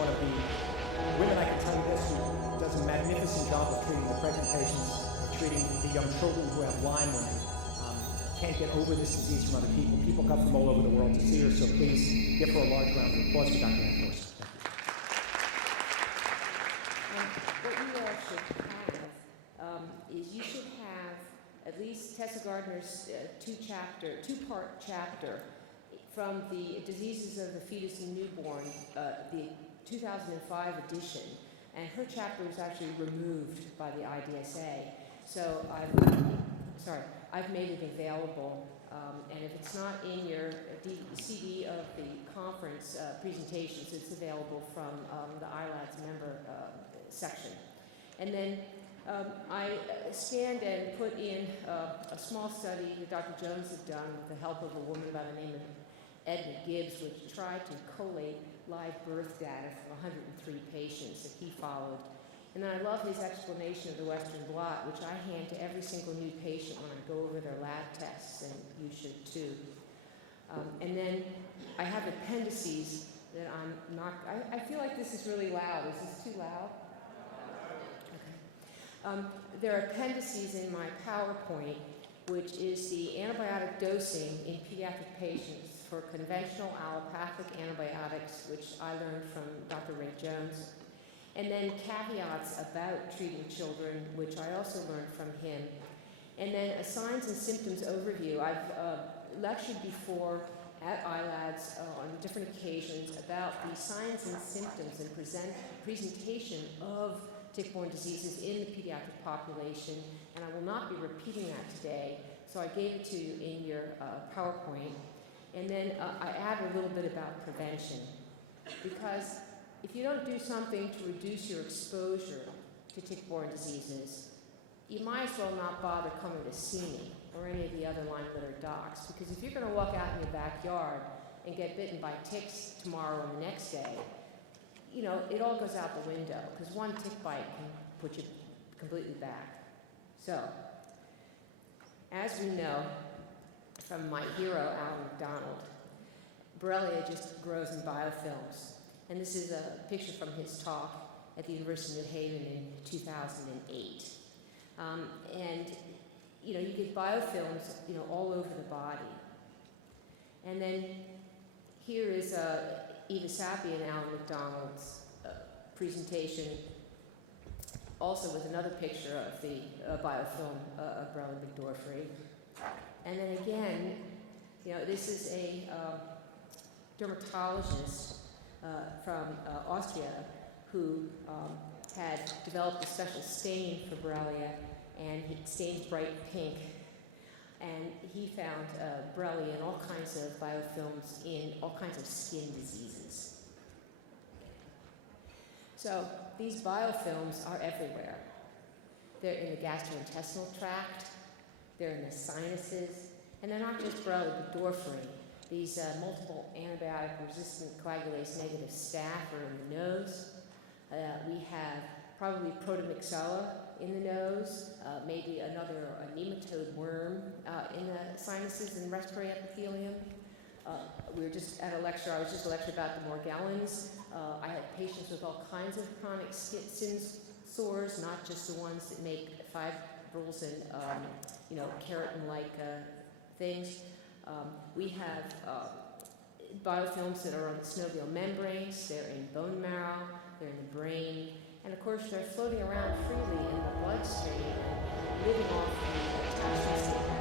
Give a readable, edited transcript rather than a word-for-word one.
one of the women, I can tell you this, who does a magnificent job of treating the pregnant patients, of treating the young children who have Lyme when they can't get over this disease from other people. People come from all over the world to see her, so please give her a large round of applause for Dr. Ann Corson. What you all should have is you should have at least Tessa Gardner's two-part chapter from the Diseases of the Fetus and Newborn, the 2005 edition, and her chapter was actually removed by the IDSA. So I've made it available, and if it's not in your CD of the conference presentations, it's available from the ILADS member section. And then I scanned and put in a small study that Dr. Jones had done with the help of a woman by the name of Edna Gibbs, which tried to collate live birth data from 103 patients that he followed. And then I love his explanation of the Western blot, which I hand to every single new patient when I go over their lab tests, and you should too. And then I have appendices that I'm not, I feel like this is really loud. Is this too loud? Okay. There are appendices in my PowerPoint, which is the antibiotic dosing in pediatric patients for conventional allopathic antibiotics, which I learned from Dr. Ray Jones. And then caveats about treating children, which I also learned from him. And then a signs and symptoms overview. I've lectured before at ILADS on different occasions about the signs and symptoms and presentation of tick-borne diseases in the pediatric population, and I will not be repeating that today, so I gave it to you in your PowerPoint. And then I add a little bit about prevention, because if you don't do something to reduce your exposure to tick-borne diseases, you might as well not bother coming to see me or any of the other Lyme-litter docs, because if you're going to walk out in your backyard and get bitten by ticks tomorrow and the next day, you know, it all goes out the window, because one tick bite can put you completely back. So, as we know from my hero, Alan McDonald, Borrelia just grows in biofilms. And this is a picture from his talk at the University of New Haven in 2008. And, you know, you get biofilms, you know, all over the body. And then here is Eva Sappi and Alan McDonald's presentation, also with another picture of the biofilm of Borrelia burgdorferi. And then again, you know, this is a dermatologist from Austria who had developed a special stain for Borrelia, and he stained bright pink. And he found Borrelia in all kinds of biofilms in all kinds of skin diseases. So these biofilms are everywhere. They're in the gastrointestinal tract, they're in the sinuses, and they're not just Borrelia burgdorferi. These multiple antibiotic-resistant coagulase-negative staph are in the nose. We have probably protomyxella in the nose, maybe another nematode worm in the sinuses and respiratory epithelium. We were just at a lecture, I was just lecturing about the Morgellons. I had patients with all kinds of chronic skin sores, not just the ones that make fibrils and you know, keratin-like things. We have biofilms that are on the synovial membranes, they're in bone marrow, they're in the brain, and of course they're floating around freely in the bloodstream and living off the attachment